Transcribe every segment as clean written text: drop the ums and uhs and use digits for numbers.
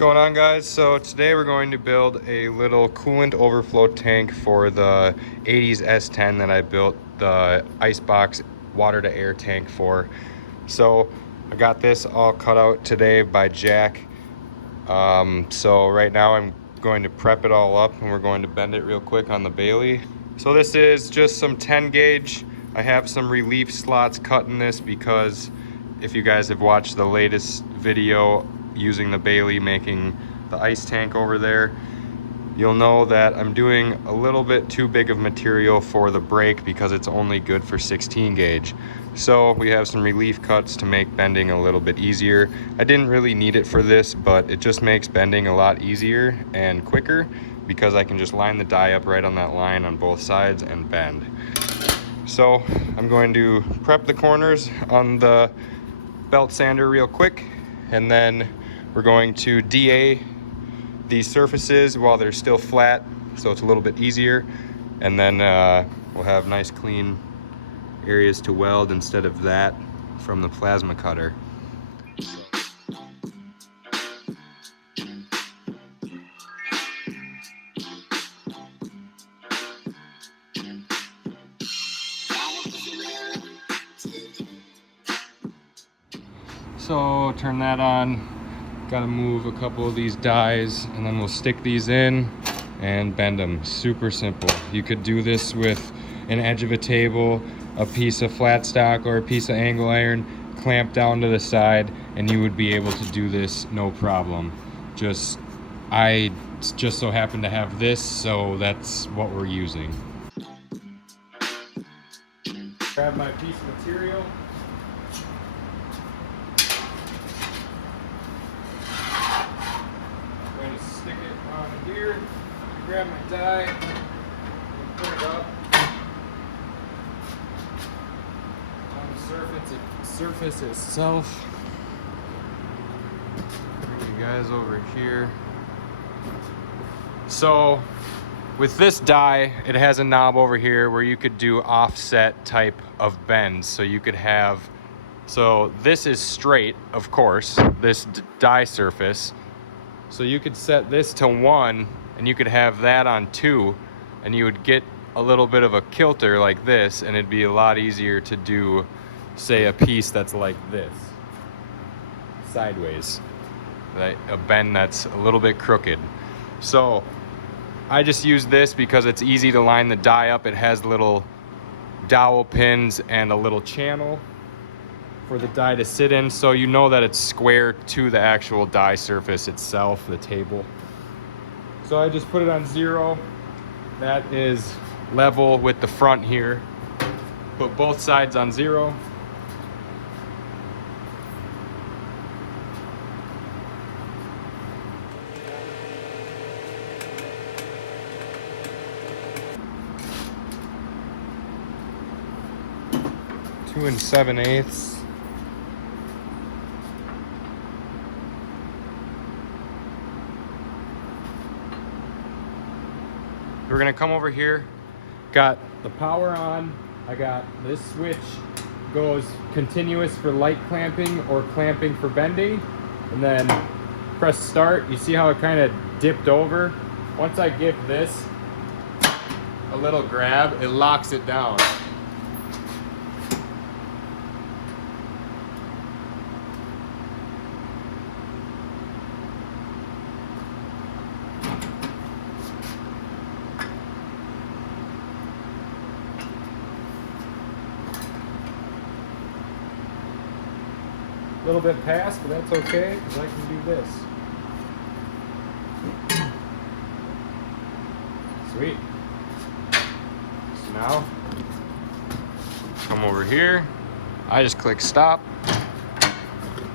going on, guys? So today we're going to build a little coolant overflow tank for the 80s S10 that I built the icebox water to air tank for. So I got this all cut out today by Jack. So right now I'm going to prep it all up and we're going to bend it real quick on the Baileigh. So this is just some 10 gauge. I have some relief slots cut in this because if you guys have watched the latest video using the Baileigh making the ice tank over there, you'll know that I'm doing a little bit too big of material for the brake because it's only good for 16 gauge. So we have some relief cuts to make bending a little bit easier. I didn't really need it for this, but it just makes bending a lot easier and quicker because I can just line the die up right on that line on both sides and bend. So I'm going to prep the corners on the belt sander real quick, and then we're going to DA these surfaces while they're still flat so it's a little bit easier, and then we'll have nice clean areas to weld instead of that from the plasma cutter. So turn that on, gotta move a couple of these dies, and then we'll stick these in and bend them. Super simple. You could do this with an edge of a table, a piece of flat stock, or a piece of angle iron clamped down to the side, and you would be able to do this no problem. I just so happen to have this, so that's what we're using. Grab my piece of material. Stick it on here, grab my die, and put it up on the surface itself. Bring you guys over here. So with this die, it has a knob over here where you could do offset type of bends. So you could have, so this is straight, of course, this die surface. So you could set this to 1 and you could have that on 2, and you would get a little bit of a kilter like this, and it'd be a lot easier to do, say, a piece that's like this, sideways, a bend that's a little bit crooked. So I just use this because it's easy to line the die up. It has little dowel pins and a little channel for the die to sit in, so you know that it's square to the actual die surface itself, the table. So I just put it on 0. That is level with the front here. Put both sides on 0. Two and 7/8. We're gonna come over here, got the power on, I got this switch, goes continuous for light clamping or clamping for bending, and then press start. You see how it kind of dipped over? Once I give this a little grab, it locks it down. A little bit past, but that's okay because I can do this. Sweet. So now, come over here. I just click stop.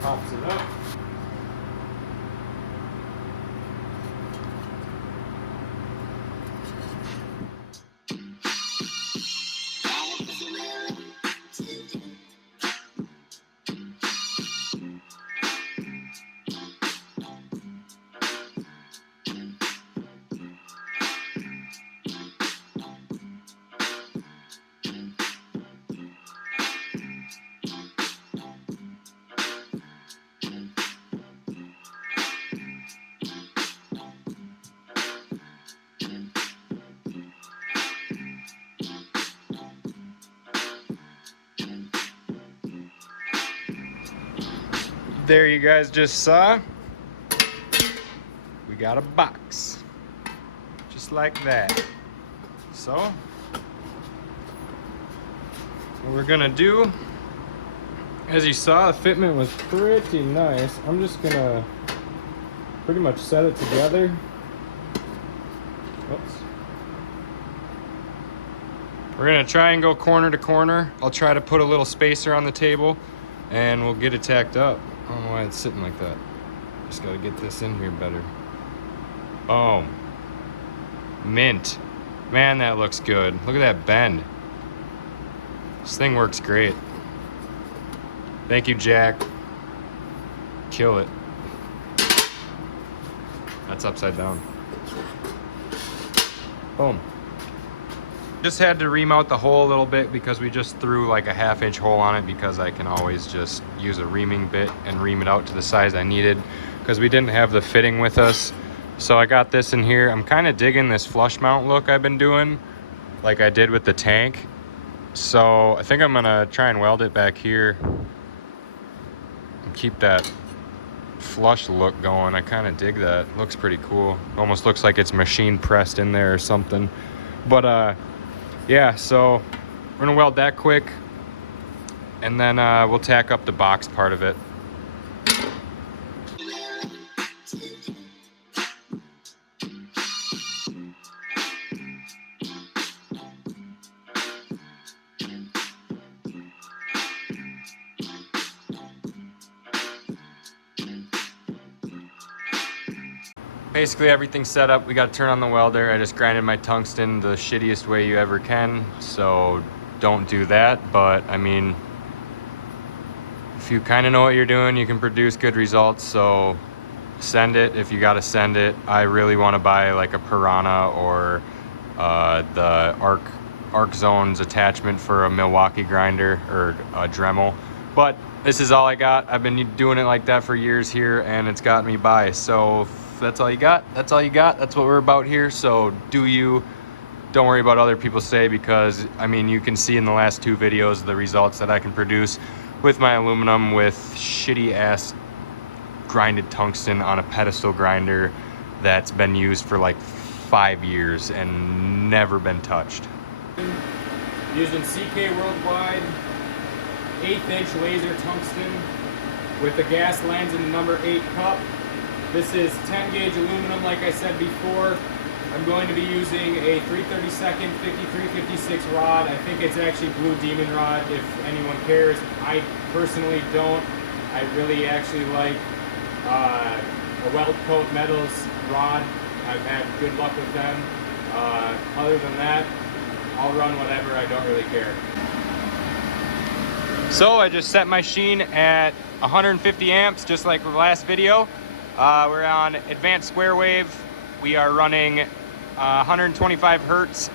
Pops it up. there you guys just saw, we got a box. Just like that. So, what we're gonna do, as you saw, the fitment was pretty nice. I'm just gonna pretty much set it together. Whoops. We're gonna try and go corner to corner. I'll try to put a little spacer on the table and we'll get it tacked up. I don't know why it's sitting like that. Just gotta get this in here better. Boom. Mint. Man, that looks good. Look at that bend. This thing works great. Thank you, Jack. Kill it. That's upside down. Boom. Just had to remount the hole a little bit because we just threw like a 1/2 inch hole on it, because I can always just use a reaming bit and ream it out to the size I needed, because we didn't have the fitting with us. So I got this in here. I'm kind of digging this flush mount look I've been doing, like I did with the tank. So I think I'm gonna try and weld it back here and keep that flush look going. I kind of dig that. Looks pretty cool. Almost looks like it's machine pressed in there or something. But yeah, so we're gonna weld that quick, and then we'll tack up the box part of it. Basically everything's set up. We got to turn on the welder. I just grinded my tungsten the shittiest way you ever can, so don't do that. But I mean, if you kind of know what you're doing, you can produce good results. So send it if you got to send it. I really want to buy like a Piranha or the Arc Zones attachment for a Milwaukee grinder or a Dremel. But this is all I got. I've been doing it like that for years here, and it's got me by. So if that's all you got, that's all you got. That's what we're about here. So do you. Don't worry about other people say, because I mean, you can see in the last 2 videos the results that I can produce with my aluminum with shitty ass grinded tungsten on a pedestal grinder that's been used for like 5 years and never been touched. Using CK Worldwide 1/8 inch laser tungsten with the gas lens in the number 8 cup. This is 10 gauge aluminum, like I said before. I'm going to be using a 3/32 5356 rod. I think it's actually Blue Demon rod, if anyone cares. I personally don't. I really actually like a Weld Coat Metals rod. I've had good luck with them. Other than that, I'll run whatever. I don't really care. So I just set my machine at 150 amps, just like the last video. We're on advanced square wave. We are running 125 hertz,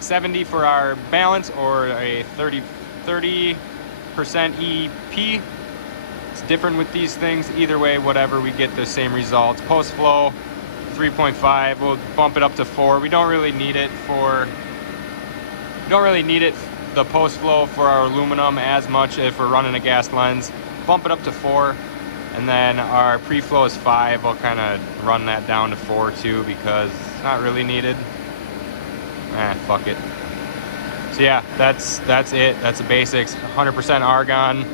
70 for our balance, or a 30% EP. It's different with these things. Either way, whatever, we get the same results. Post flow 3.5. We'll bump it up to 4. We don't really need it for. The post flow for our aluminum as much if we're running a gas lens. Bump it up to 4, and then our pre-flow is 5. I'll kind of run that down to 4 too, because it's not really needed. Fuck it. So yeah, that's it. That's the basics. 100% argon.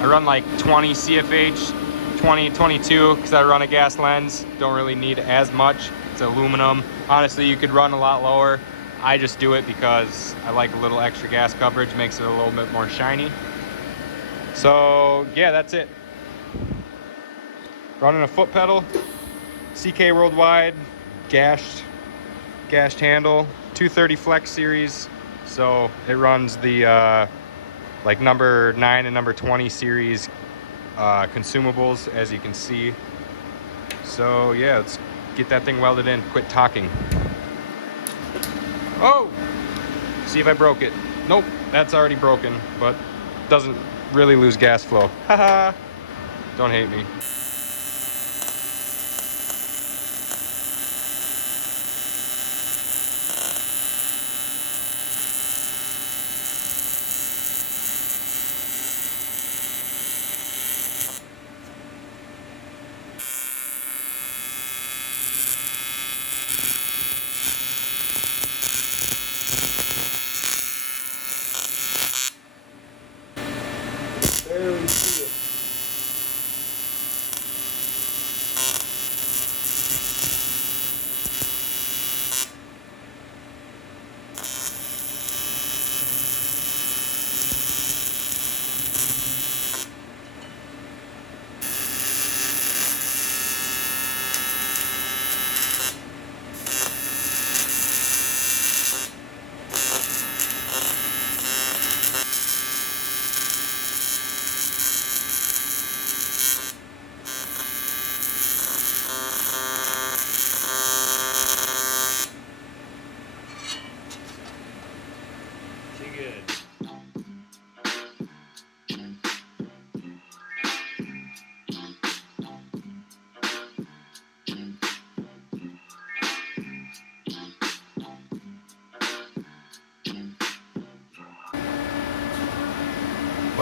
I run like 20 CFH, 20, 22, because I run a gas lens. Don't really need as much. It's aluminum. Honestly, you could run a lot lower. I just do it because I like a little extra gas coverage. Makes it a little bit more shiny. So yeah, that's it. Running a foot pedal, CK Worldwide, gashed handle, 230 Flex series. So it runs the like number 9 and number 20 series consumables, as you can see. So yeah, let's get that thing welded in. Quit talking. Oh! See if I broke it. Nope, that's already broken, but doesn't really lose gas flow. Haha! Don't hate me.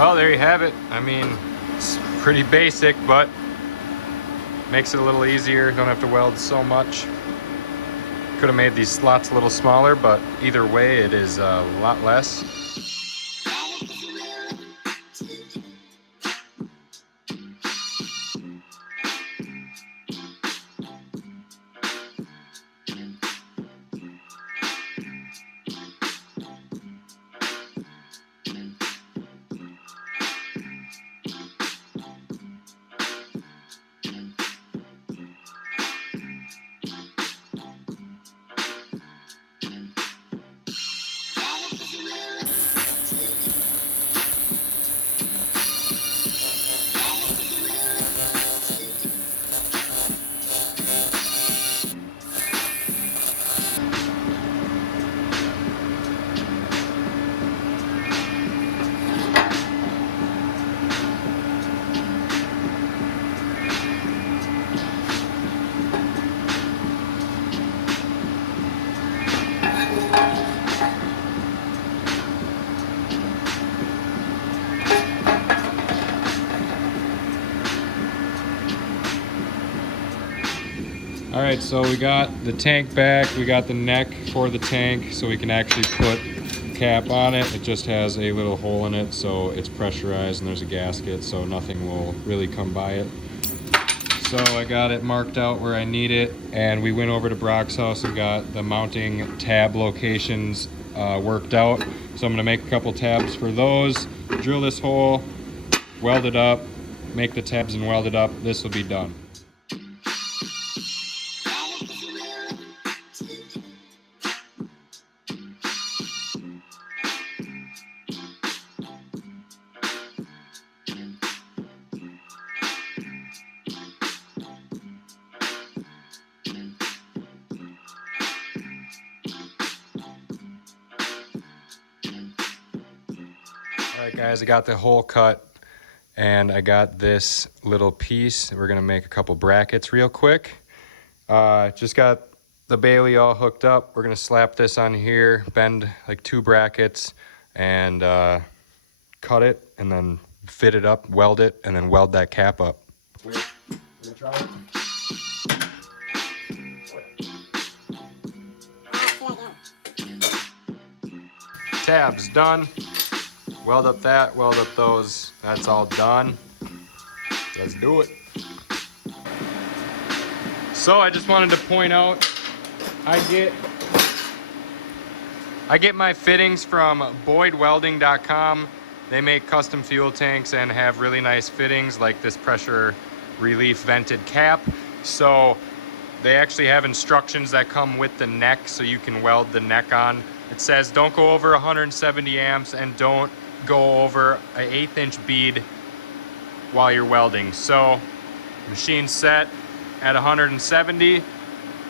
Well, there you have it. I mean, it's pretty basic, but makes it a little easier. Don't have to weld so much. Could have made these slots a little smaller, but either way, it is a lot less. All right, so we got the tank back. We got the neck for the tank, so we can actually put cap on it. It just has a little hole in it, so it's pressurized, and there's a gasket, so nothing will really come by it. So I got it marked out where I need it, and we went over to Brock's house and got the mounting tab locations worked out. So I'm gonna make a couple tabs for those, drill this hole, weld it up, make the tabs and weld it up. This will be done. Alright guys, I got the hole cut and I got this little piece. We're gonna make a couple brackets real quick. Just got the Baileigh all hooked up. We're gonna slap this on here, bend like 2 brackets and cut it and then fit it up, weld it, and then weld that cap up. We're gonna try it. Tabs done. Weld up that, weld up those. That's all done. Let's do it. So I just wanted to point out, I get my fittings from boydwelding.com. They make custom fuel tanks and have really nice fittings like this pressure relief vented cap. So they actually have instructions that come with the neck so you can weld the neck on. It says don't go over 170 amps and don't go over an 1/8 inch bead while you're welding. So machine set at 170.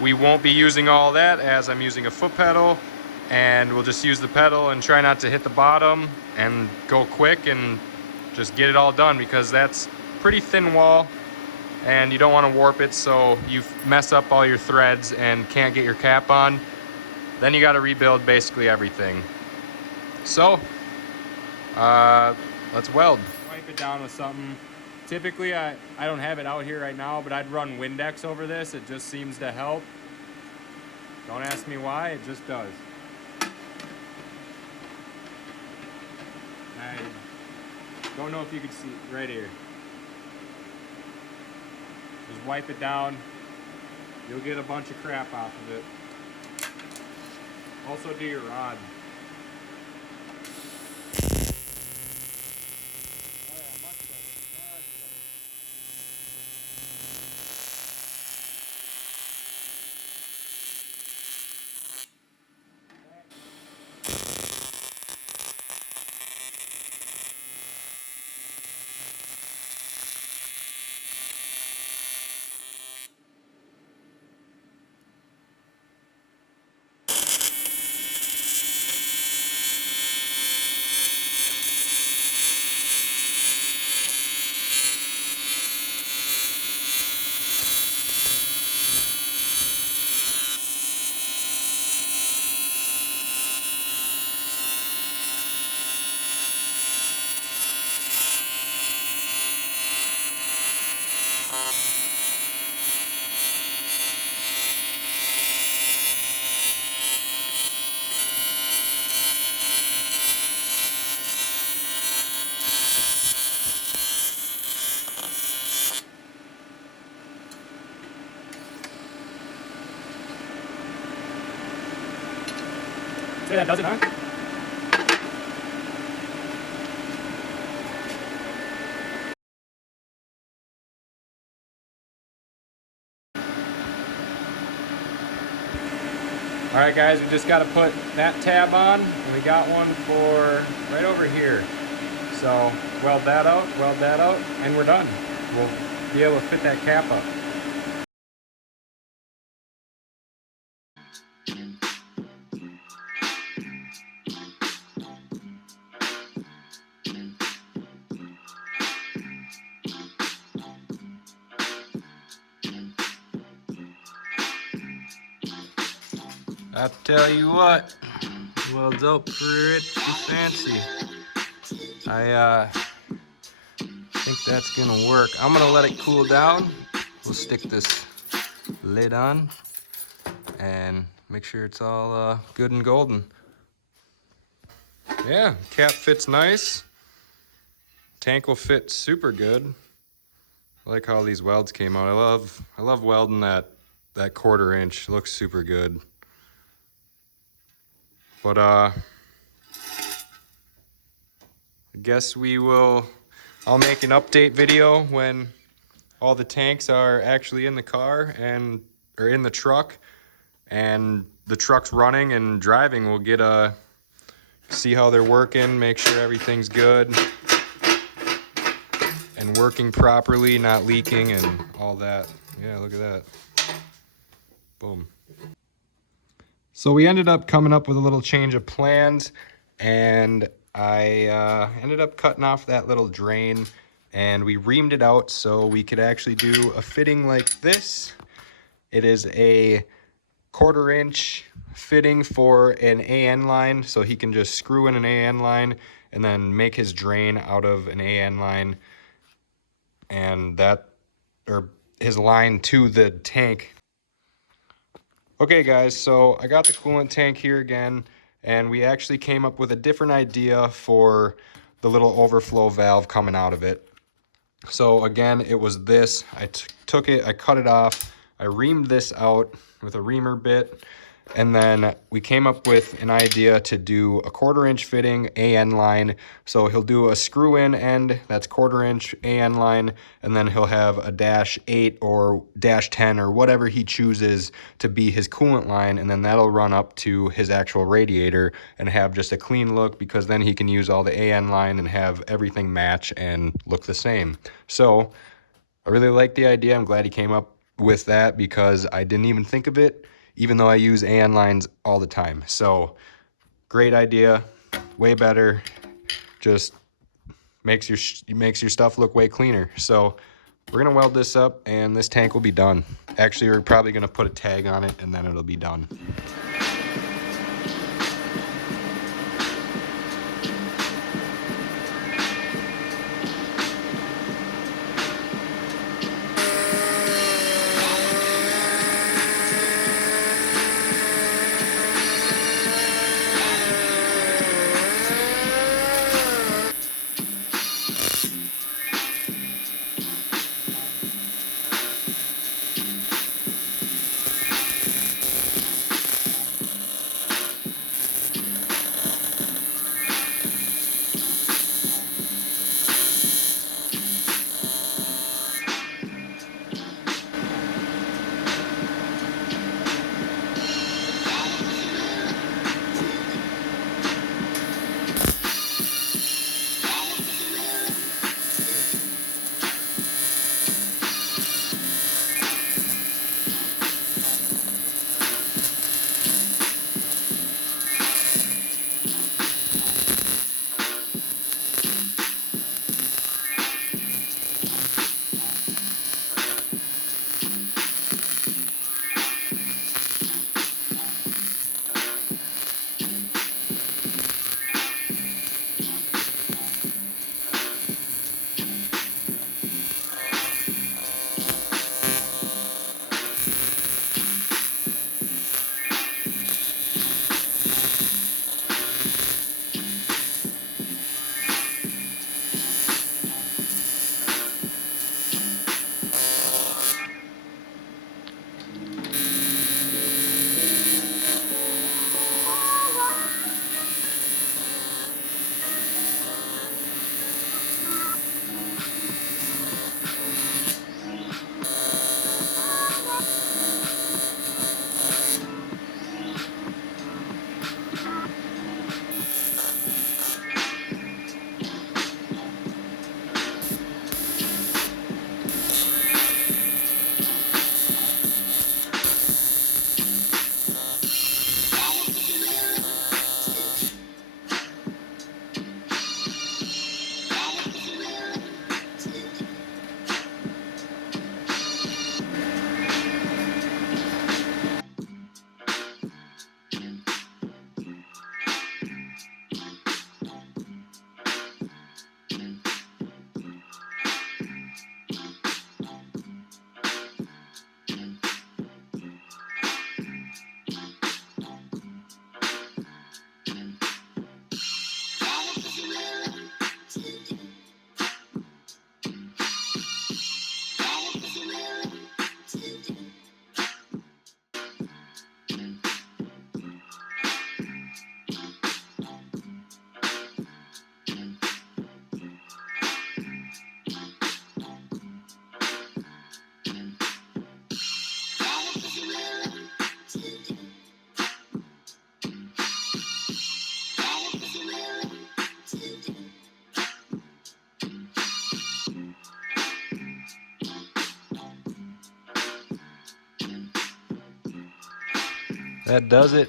We won't be using all that as I'm using a foot pedal, and we'll just use the pedal and try not to hit the bottom and go quick and just get it all done, because that's pretty thin wall and you don't want to warp it so you mess up all your threads and can't get your cap on. Then you got to rebuild basically everything. So let's weld. Wipe it down with something. Typically I don't have it out here right now, but I'd run Windex over this. It just seems to help. Don't ask me why, it just does. I don't know if you can see right here. Just wipe it down. You'll get a bunch of crap off of it. Also do your rod. Say that does it, huh? All right, guys, we just got to put that tab on, and we got one for right over here. So weld that out, and we're done. We'll be able to fit that cap up. I tell you what, welds out pretty fancy. I think that's gonna work. I'm gonna let it cool down. We'll stick this lid on and make sure it's all good and golden. Yeah, cap fits nice. Tank will fit super good. I like how these welds came out. I love welding that 1/4 inch. It looks super good. But I guess I'll make an update video when all the tanks are actually in the car or in the truck, and the truck's running and driving. We'll get see how they're working, make sure everything's good and working properly, not leaking and all that. Yeah, look at that. Boom. So we ended up coming up with a little change of plans, and I ended up cutting off that little drain, and we reamed it out so we could actually do a fitting like this. It is a 1/4 inch fitting for an AN line, so he can just screw in an AN line and then make his drain out of an AN line, and or his line to the tank. Okay guys, so I got the coolant tank here again, and we actually came up with a different idea for the little overflow valve coming out of it. So again, it was this. I took it, I cut it off, I reamed this out with a reamer bit, and then we came up with an idea to do a 1/4 inch fitting AN line. So he'll do a screw in end, that's 1/4 inch AN line, and then he'll have a -8 or -10 or whatever he chooses to be his coolant line, and then that'll run up to his actual radiator and have just a clean look, because then he can use all the AN line and have everything match and look the same. So I really like the idea. I'm glad he came up with that, because I didn't even think of it, even though I use AN lines all the time. So great idea, way better, just makes your stuff look way cleaner. So we're gonna weld this up and this tank will be done. Actually, we're probably gonna put a tag on it and then it'll be done. that does it.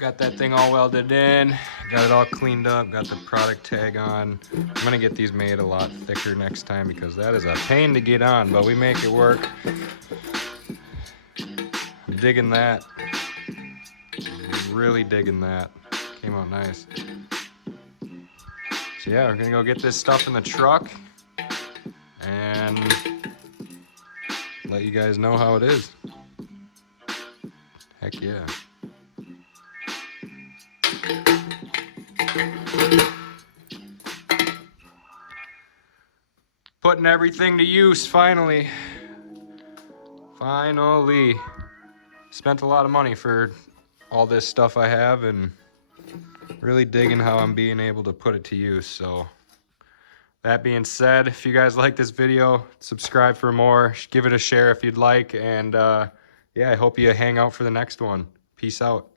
Got that thing all welded in, got it all cleaned up, got the product tag on. I'm gonna get these made a lot thicker next time because that is a pain to get on, but we make it work. I'm digging that. Really digging that. Came out nice. So yeah, we're gonna go get this stuff in the truck and let you guys know how it is. Heck yeah. Putting everything to use finally. Finally. Spent a lot of money for all this stuff I have and really digging how I'm being able to put it to use. So that being said, if you guys like this video, subscribe for more, give it a share if you'd like, and yeah, I hope you hang out for the next one. Peace out.